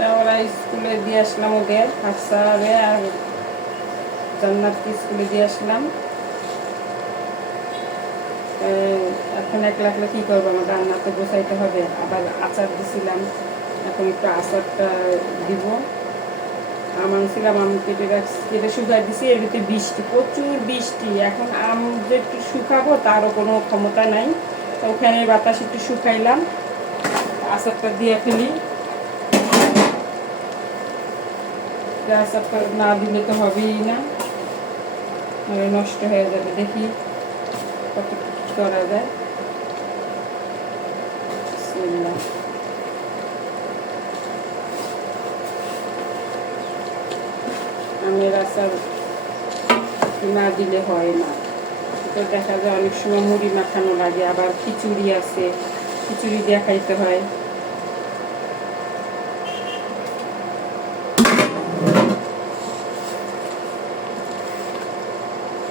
তা ওরা স্কুলে দিয়ে আসলাম ওদের হাফসারে আর জান্নাতকে স্কুলে দিয়ে আসলাম। এখন একলা একলা কী করব? আমার রান্না তো গোছাইতে হবে। আবার আচার দিছিলাম। এখন একটু আচারটা দিব। আম আনছিলাম, আম কেটে রাখছি, কেটে শুকাই দিছি। এর বৃষ্টি, প্রচুর বৃষ্টি। এখন আম যে একটু শুকাবো, তারও কোনো ক্ষমতা নাই। তো ওখানে বাতাস একটু শুকাইলাম। আচারটা দিয়ে ফেলি। তো আচারটা না দিলে তো হবেই না। নাহলে নষ্ট হয়ে যাবে, দেখি কত করা যায়। আমের আচার না দিলে হয় না। তো দেখা যায় অনেক সময় মুড়ি মাখানো লাগে, আবার খিচুড়ি আছে, খিচুড়ি দিয়ে খাইতে হয়।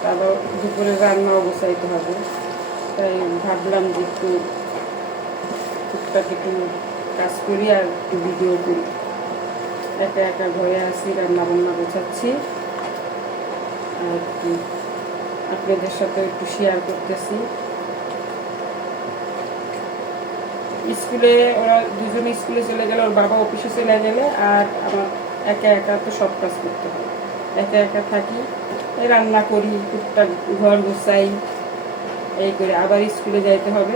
তারপর দুপুরে রান্না অবসাইতে হবে। তাই ভাবলাম যে একটু টুকটাক একটু কাজ করি আর একটু ভিডিও করি। একা একা ঘরে আসি রান্না বান্না গোছাচ্ছি। আর কি আপনাদের সাথে একটু শেয়ার করতেছি। স্কুলে ওরা দুজন স্কুলে চলে গেলে, ওর বাবা অফিসে চলে গেলে আর আমার একা একা তো সব কাজ করতে হয়। একা একা থাকি। রান্না করি, টুকটাক ঘর গোসাই এই করে আবার স্কুলে যাইতে হবে।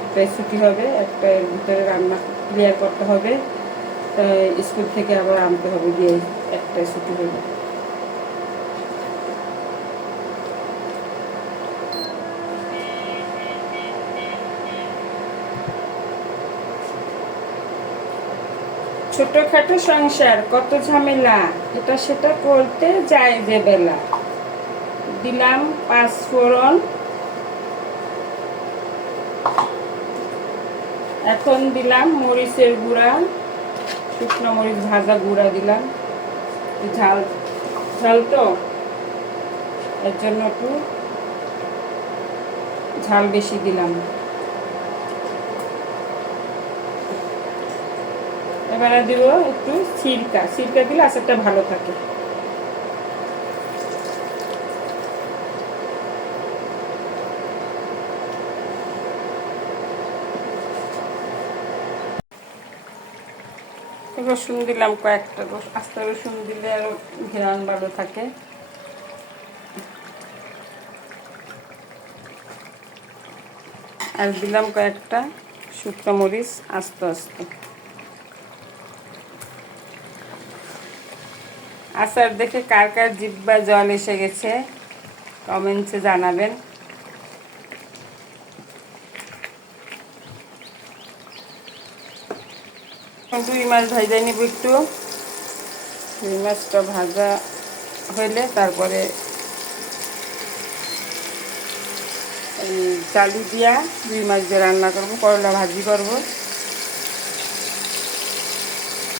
একটাই ছুটি হবে একটাই ভিতরে রান্না ক্লিয়ার করতে হবে। স্কুল থেকে আবার আনতে হবে গিয়ে একটাই ছুটি হবে ছোটখাটো সংসার, কত ঝামেলা, এটা সেটা করতে যায় যে বেলা দিলাম পাঁচ ফোড়ন। এখন দিলাম মরিচের গুঁড়া, শুকনো মরিচ ভাজা গুঁড়া দিলাম। ঝাল ঝাল তো, এর জন্য একটু ঝাল বেশি দিলাম। এবারে দিব একটু সিরকা। সিরকা দিলে আচারটা ভালো থাকে। রসুন দিলাম কয়েকটা। আস্তা রসুন দিলে আরও ঘ্রাণ ভালো থাকে। আর দিলাম কয়েকটা শুকনো মরিচ আস্তে আস্তে। আচার দেখে কার কার জিব্বা জল এসে গেছে, কমেন্টসে জানাবেন। রুই মাছ ভাজা নিব একটু রুই মাছটা ভাজা হইলে তারপরে চালু দিয়া রুই মাছ দিয়ে রান্না করব, করলা ভাজি করব।